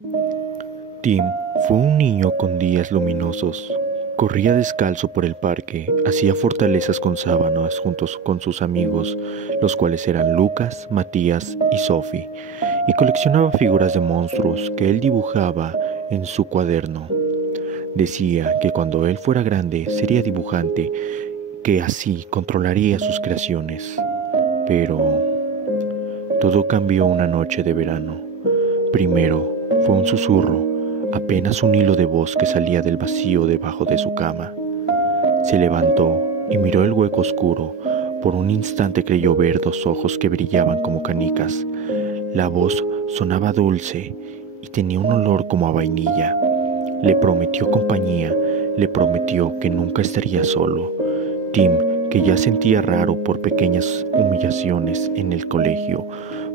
Tim fue un niño con días luminosos. Corría descalzo por el parque, hacía fortalezas con sábanas junto con sus amigos, los cuales eran Lucas, Matías y Sophie, y coleccionaba figuras de monstruos que él dibujaba en su cuaderno. Decía que cuando él fuera grande sería dibujante, que así controlaría sus creaciones. Pero todo cambió una noche de verano. Primero fue un susurro, apenas un hilo de voz que salía del vacío debajo de su cama. Se levantó y miró el hueco oscuro. Por un instante creyó ver dos ojos que brillaban como canicas. La voz sonaba dulce y tenía un olor como a vainilla. Le prometió compañía, le prometió que nunca estaría solo. Tim, que ya sentía raro por pequeñas humillaciones en el colegio,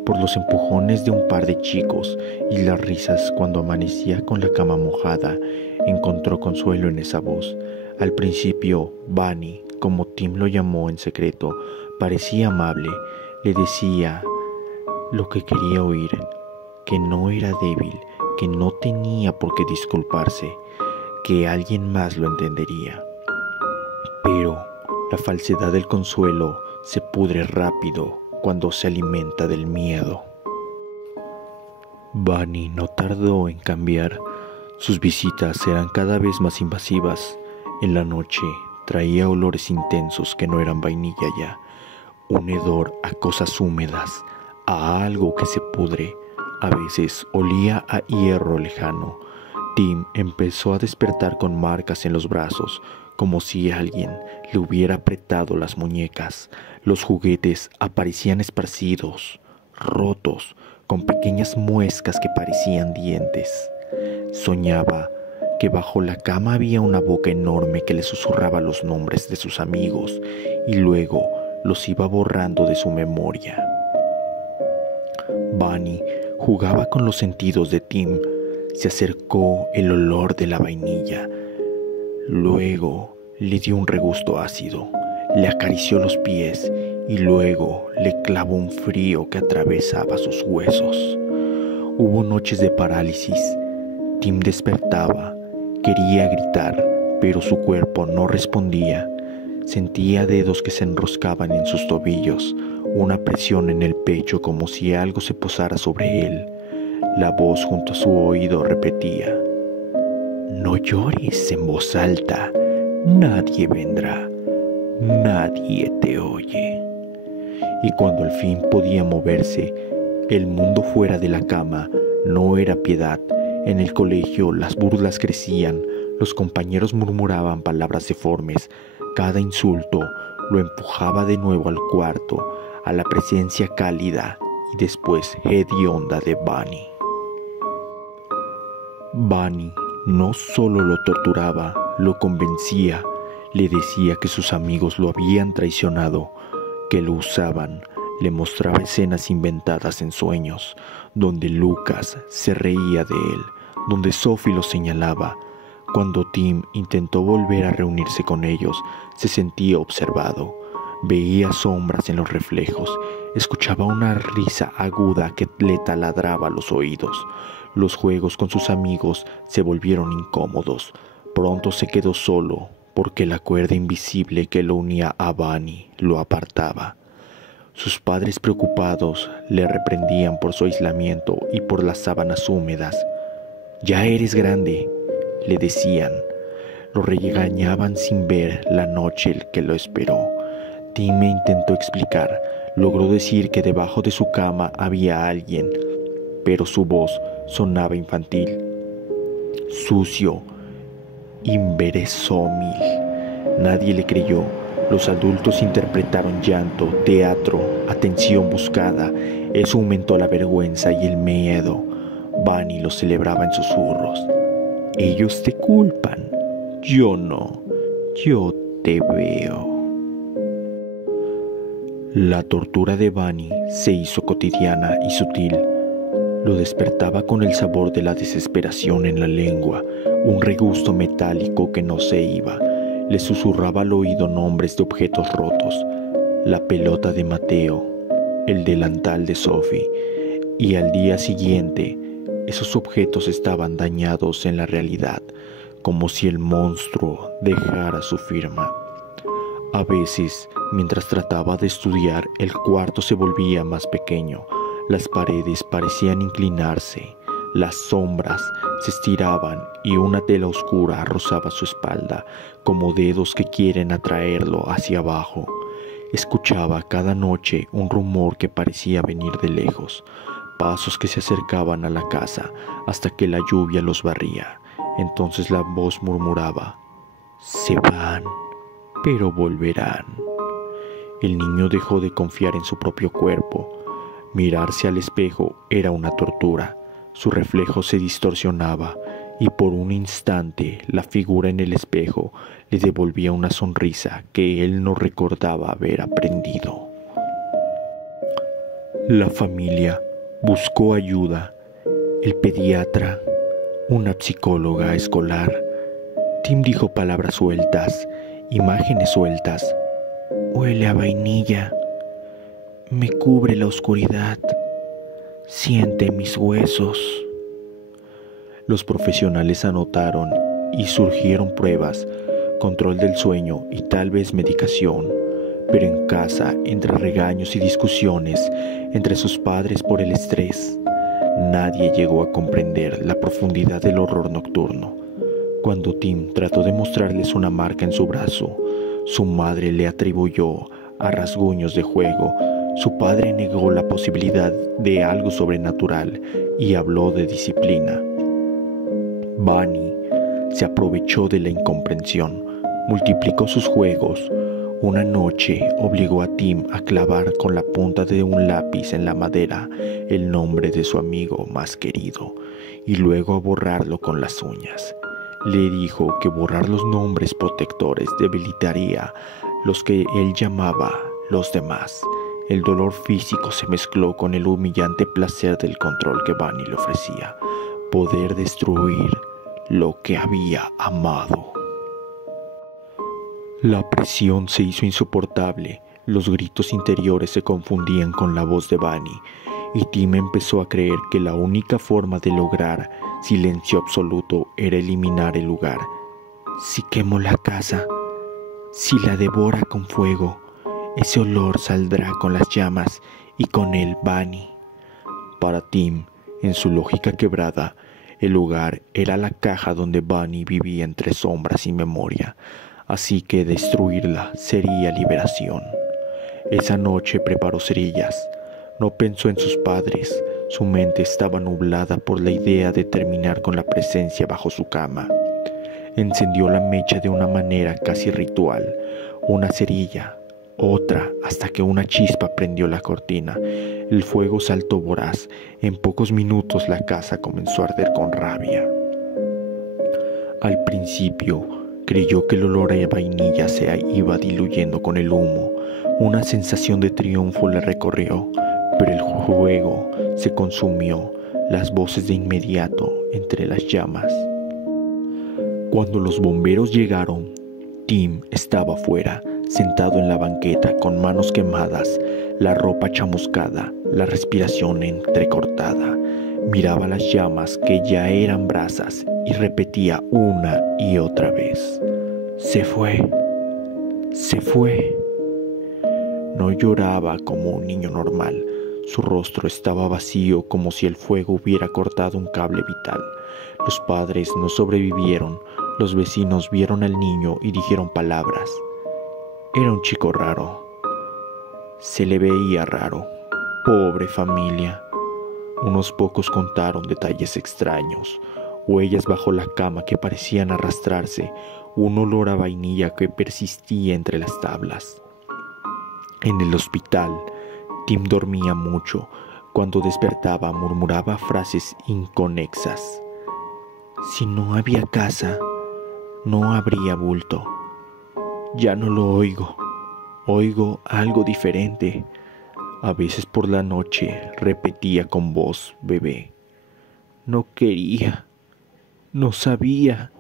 por los empujones de un par de chicos y las risas cuando amanecía con la cama mojada, encontró consuelo en esa voz. Al principio, Bunny, como Tim lo llamó en secreto, parecía amable. Le decía lo que quería oír, que no era débil, que no tenía por qué disculparse, que alguien más lo entendería. Pero la falsedad del consuelo se pudre rápido cuando se alimenta del miedo. Bunny no tardó en cambiar. Sus visitas eran cada vez más invasivas. En la noche traía olores intensos que no eran vainilla ya, un hedor a cosas húmedas, a algo que se pudre. A veces olía a hierro lejano. Tim empezó a despertar con marcas en los brazos, como si alguien le hubiera apretado las muñecas. Los juguetes aparecían esparcidos, rotos, con pequeñas muescas que parecían dientes. Soñaba que bajo la cama había una boca enorme que le susurraba los nombres de sus amigos y luego los iba borrando de su memoria. Bunny jugaba con los sentidos de Tim. Se acercó el olor de la vainilla. Luego le dio un regusto ácido, le acarició los pies y luego le clavó un frío que atravesaba sus huesos. Hubo noches de parálisis. Tim despertaba, quería gritar, pero su cuerpo no respondía. Sentía dedos que se enroscaban en sus tobillos, una presión en el pecho como si algo se posara sobre él. La voz junto a su oído repetía: «No llores en voz alta, nadie vendrá, nadie te oye». Y cuando al fin podía moverse, el mundo fuera de la cama no era piedad. En el colegio las burlas crecían, los compañeros murmuraban palabras deformes. Cada insulto lo empujaba de nuevo al cuarto, a la presencia cálida y después hedionda de Bunny. Bunny no solo lo torturaba, lo convencía. Le decía que sus amigos lo habían traicionado, que lo usaban. Le mostraba escenas inventadas en sueños, donde Lucas se reía de él, donde Sophie lo señalaba. Cuando Tim intentó volver a reunirse con ellos, se sentía observado. Veía sombras en los reflejos, escuchaba una risa aguda que le taladraba los oídos. Los juegos con sus amigos se volvieron incómodos. Pronto se quedó solo, porque la cuerda invisible que lo unía a Bunny lo apartaba. Sus padres, preocupados, le reprendían por su aislamiento y por las sábanas húmedas. «Ya eres grande», le decían. Lo regañaban sin ver la noche que lo esperó. Tim me intentó explicar. Logró decir que debajo de su cama había alguien, pero su voz sonaba infantil. Sucio, inverosímil. Nadie le creyó. Los adultos interpretaron llanto, teatro, atención buscada. Eso aumentó la vergüenza y el miedo. Bunny lo celebraba en susurros. «Ellos te culpan, yo no, yo te veo». La tortura de Bunny se hizo cotidiana y sutil. Lo despertaba con el sabor de la desesperación en la lengua, un regusto metálico que no se iba. Le susurraba al oído nombres de objetos rotos: la pelota de Mateo, el delantal de Sophie, y al día siguiente esos objetos estaban dañados en la realidad, como si el monstruo dejara su firma. A veces, mientras trataba de estudiar, el cuarto se volvía más pequeño, las paredes parecían inclinarse, las sombras se estiraban y una tela oscura rozaba su espalda, como dedos que quieren atraerlo hacia abajo. Escuchaba cada noche un rumor que parecía venir de lejos, pasos que se acercaban a la casa hasta que la lluvia los barría. Entonces la voz murmuraba: «Se van, pero volverán». El niño dejó de confiar en su propio cuerpo. Mirarse al espejo era una tortura. Su reflejo se distorsionaba y por un instante la figura en el espejo le devolvía una sonrisa que él no recordaba haber aprendido. La familia buscó ayuda. El pediatra, una psicóloga escolar. Tim dijo palabras sueltas, imágenes sueltas. Huele a vainilla. Me cubre la oscuridad. Siente mis huesos. Los profesionales anotaron y surgieron pruebas, control del sueño y tal vez medicación. Pero en casa, entre regaños y discusiones entre sus padres por el estrés, nadie llegó a comprender la profundidad del horror nocturno. Cuando Tim trató de mostrarles una marca en su brazo, su madre le atribuyó a rasguños de juego. Su padre negó la posibilidad de algo sobrenatural y habló de disciplina. Bunny se aprovechó de la incomprensión, multiplicó sus juegos. Una noche obligó a Tim a clavar con la punta de un lápiz en la madera el nombre de su amigo más querido y luego a borrarlo con las uñas. Le dijo que borrar los nombres protectores debilitaría los que él llamaba los demás. El dolor físico se mezcló con el humillante placer del control que Bunny le ofrecía, poder destruir lo que había amado. La presión se hizo insoportable, los gritos interiores se confundían con la voz de Bunny, y Tim empezó a creer que la única forma de lograr silencio absoluto era eliminar el lugar. Si quemo la casa, si la devora con fuego, ese olor saldrá con las llamas y con él Bunny. Para Tim, en su lógica quebrada, el lugar era la caja donde Bunny vivía entre sombras y memoria, así que destruirla sería liberación. Esa noche preparó cerillas. No pensó en sus padres. Su mente estaba nublada por la idea de terminar con la presencia bajo su cama. Encendió la mecha de una manera casi ritual. Una cerilla, otra, hasta que una chispa prendió la cortina. El fuego saltó voraz. En pocos minutos la casa comenzó a arder con rabia. Al principio, creyó que el olor a vainilla se iba diluyendo con el humo. Una sensación de triunfo le recorrió, pero el fuego se consumió, las voces de inmediato entre las llamas. Cuando los bomberos llegaron, Tim estaba afuera, sentado en la banqueta con manos quemadas, la ropa chamuscada, la respiración entrecortada. Miraba las llamas que ya eran brasas y repetía una y otra vez: se fue, se fue. No lloraba como un niño normal. Su rostro estaba vacío, como si el fuego hubiera cortado un cable vital. Los padres no sobrevivieron. Los vecinos vieron al niño y dijeron palabras. Era un chico raro. Se le veía raro. Pobre familia. Unos pocos contaron detalles extraños. Huellas bajo la cama que parecían arrastrarse. Un olor a vainilla que persistía entre las tablas. En el hospital, Tim dormía mucho. Cuando despertaba, murmuraba frases inconexas. Si no había casa, no habría bulto. Ya no lo oigo. Oigo algo diferente. A veces por la noche repetía con voz bebé. No quería. No sabía.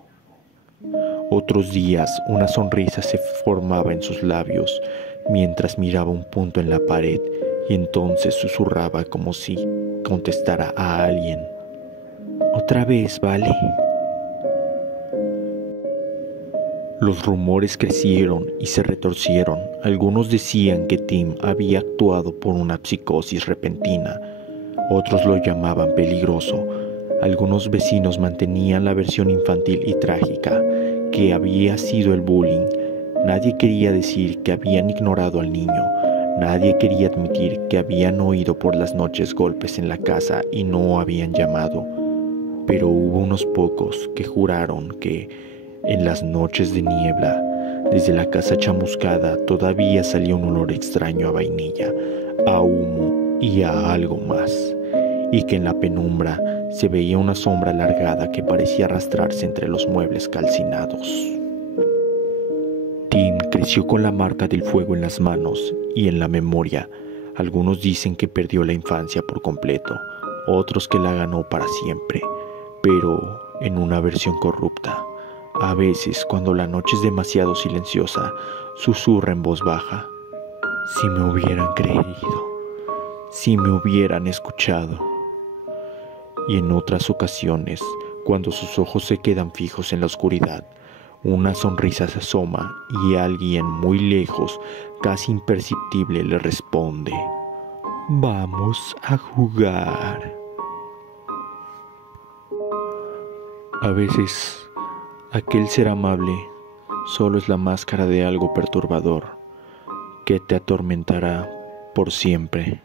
Otros días una sonrisa se formaba en sus labios mientras miraba un punto en la pared y entonces susurraba como si contestara a alguien. otra vez, ¿vale? Los rumores crecieron y se retorcieron. Algunos decían que Tim había actuado por una psicosis repentina. Otros lo llamaban peligroso. Algunos vecinos mantenían la versión infantil y trágica, que había sido el bullying. Nadie quería decir que habían ignorado al niño. Nadie quería admitir que habían oído por las noches golpes en la casa y no habían llamado. Pero hubo unos pocos que juraron que, en las noches de niebla, desde la casa chamuscada todavía salía un olor extraño a vainilla, a humo y a algo más, y que en la penumbra se veía una sombra alargada que parecía arrastrarse entre los muebles calcinados. Tim creció con la marca del fuego en las manos y en la memoria. Algunos dicen que perdió la infancia por completo, otros que la ganó para siempre, pero en una versión corrupta. A veces, cuando la noche es demasiado silenciosa, susurra en voz baja: si me hubieran creído, si me hubieran escuchado. Y en otras ocasiones, cuando sus ojos se quedan fijos en la oscuridad, una sonrisa se asoma y alguien muy lejos, casi imperceptible, le responde: vamos a jugar. A veces, aquel ser amable solo es la máscara de algo perturbador que te atormentará por siempre.